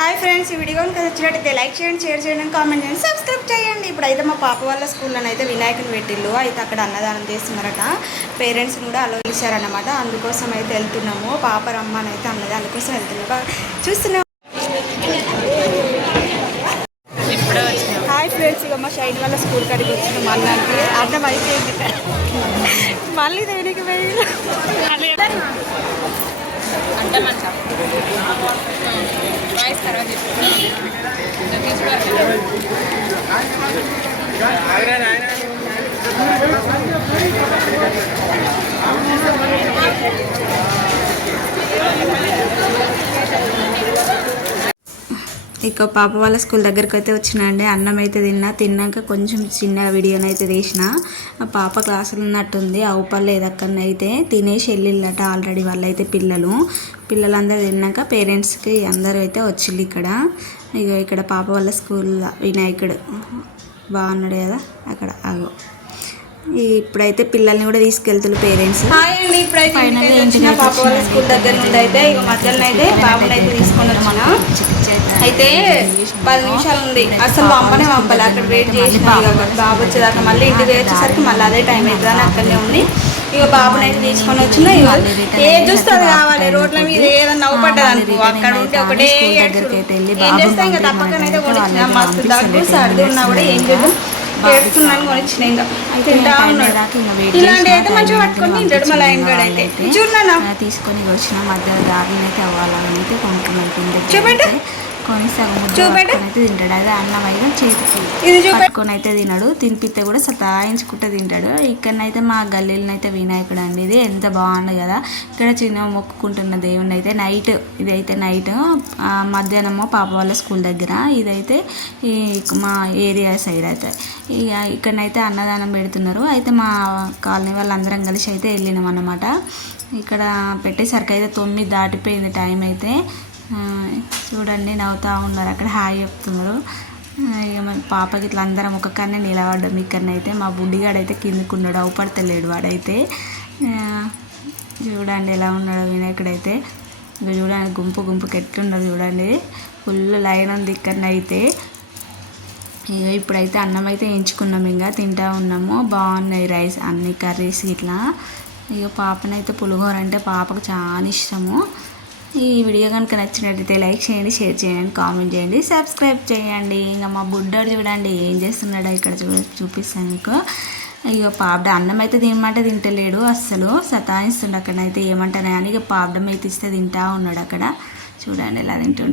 Hi friends, ఈ video కనుక నచ్చినట్టయితే లైక్ చేయండి, షేర్ చేయండి, కామెంట్ చేయండి, సబ్స్క్రైబ్ చేయండి. ఇప్పుడైతే మా పాప వాళ్ళ స్కూల్లో అయితే వినాయకుని పెట్టిల్లు. అయితే అక్కడ అన్నదానం చేస్తున్నారట. పేరెంట్స్ కూడా అలో చేశారన్నమాట. అందుకోసం అయితే వెళ్తున్నాము. పాప రమ్మని అయితే అన్నది, అందుకోసం వెళ్తున్నాము. చూస్తున్నాం. హాయ్ ఫ్రెండ్స్, ఇక మా షైన్ వాళ్ళ స్కూల్ కాడికి వచ్చినాం. అన్నానికి అర్థం అయిపోయింది. మళ్ళీ దేనికి పోయి అంటే మంచిగా వాయిస్ తర్వాత ఇక పాప వాళ్ళ స్కూల్ దగ్గరికి అయితే వచ్చినండి. అన్నం అయితే తిన్నాక కొంచెం చిన్న వీడియోనైతే తీసిన. ఆ పాప క్లాసులు ఉన్నట్టుంది. అవుపల్లి ఏదక్కడనైతే తినేసి వెళ్ళిళ్ళట ఆల్రెడీ. వాళ్ళైతే పిల్లలందరూ తిన్నాక పేరెంట్స్కి అందరూ అయితే వచ్చిళ్ళు ఇక్కడ పాప వాళ్ళ స్కూల్ వినాయకుడు బాగున్నాడు కదా అక్కడ. ఇప్పుడైతే పిల్లల్ని కూడా తీసుకెళ్తున్నారు పేరెంట్స్. హాయ్ అండి, ఇప్పుడైతే పాప వాళ్ళ స్కూల్ దగ్గర నుండి అయితే ఇక మధ్యలో అయితే బాబుని అయితే తీసుకొని వచ్చిన. అయితే 10 నిమిషాలు ఉంది, అసలు పంపనే పంపాలి. అక్కడ వెయిట్ చేసిన బాబు వచ్చేదాకా. మళ్ళీ ఇంటికి వచ్చేసరికి మళ్ళీ అదే టైం అవుతుందని అక్కడనే ఉంది. ఇక బాబుని అయితే తీసుకొని వచ్చిన. ఇక ఏది చూస్తే అది కావాలి. రోడ్ల మీద ఏదన్నా నవ్వుపడ్డది అనుకో, అక్కడ ఉంటే ఒకటే ఏం చేస్తా. ఇంకా తప్పకనైతే కొనిచ్చిన. మస్తు దగ్గు సర్ది ఉన్నా కూడా ఏం చేద్దాం, ఏడుస్తున్నాను కొనిచ్చిన. ఇంకా తింటా ఉన్నాడు. ఇలాంటి అయితే మంచిగా పట్టుకొని తింటాడు. మళ్ళీ ఇంకాడు అయితే చూడన్నా తీసుకొని వచ్చిన. మధ్య దారిని అయితే అవ్వాలని అయితే కొనుక్కున్నాను. చూపెట్టు అయితే తింటాడు. అదే అన్నం అయితే చేతికి పట్టుకొని అయితే తినడు. తినిపిస్తే కూడా సతాయించుకుంటే తింటాడు. ఇక్కడనైతే మా గల్లీలో అయితే వినాయకుడు అండి. ఇది ఎంత బాగుంది కదా. ఇక్కడ చిన్న మొక్కుకుంటున్న దేవుణ్ణి అయితే ఇదైతే నైట్ మధ్యాహ్నము పాప వాళ్ళ స్కూల్ దగ్గర. ఇదైతే మా ఏరియా సైడ్ అయితే ఇక్కడనైతే అన్నదానం పెడుతున్నారు. అయితే మా కాలనీ వాళ్ళందరం కలిసి అయితే వెళ్ళినాం అన్నమాట. ఇక్కడ పెట్టేసరికి అయితే 9 దాటిపోయింది టైం అయితే. చూడండి నవ్వుతూ ఉన్నారు, అక్కడ హాయ్ చెప్తున్నారు. ఇక మన పాపకి ఇట్లా అందరం ఒక కన్నే నిలబడ్డాం. ఇక్కడనైతే మా బుడ్డిగాడైతే కిందకున్నాడు, అవుపడతలేడు వాడైతే. చూడండి ఎలా ఉన్నాడు వినాయకుడైతే. ఇక చూడండి గుంపుకి ఎట్లున్నారు చూడండి. ఫుల్ లైన్ ఉంది ఇక్కడనైతే. ఇక ఇప్పుడైతే అన్నం అయితే ఎంచుకున్నాం, ఇంకా తింటూ ఉన్నాము. బాగున్నాయి రైస్ అన్ని కర్రీస్ ఇట్లా. ఇక పాపనైతే పులిహోర అంటే పాపకు చాలా ఇష్టము. ఈ వీడియో కనుక నచ్చినట్టయితే లైక్ చేయండి, షేర్ చేయండి, కామెంట్ చేయండి, సబ్స్క్రైబ్ చేయండి. ఇంకా మా బుడ్డాడు చూడండి ఏం చేస్తున్నాడో ఇక్కడ చూపిస్తాను మీకు. ఇక పాప అన్నం అయితే తినమంటే తింటలేడు, అస్సలు సతాయిస్తుండే. అక్కడనైతే ఏమంటానే అని ఇక పాపడం అయితే ఇస్తే తింటా ఉన్నాడు అక్కడ. చూడండి ఎలా తింటుండే.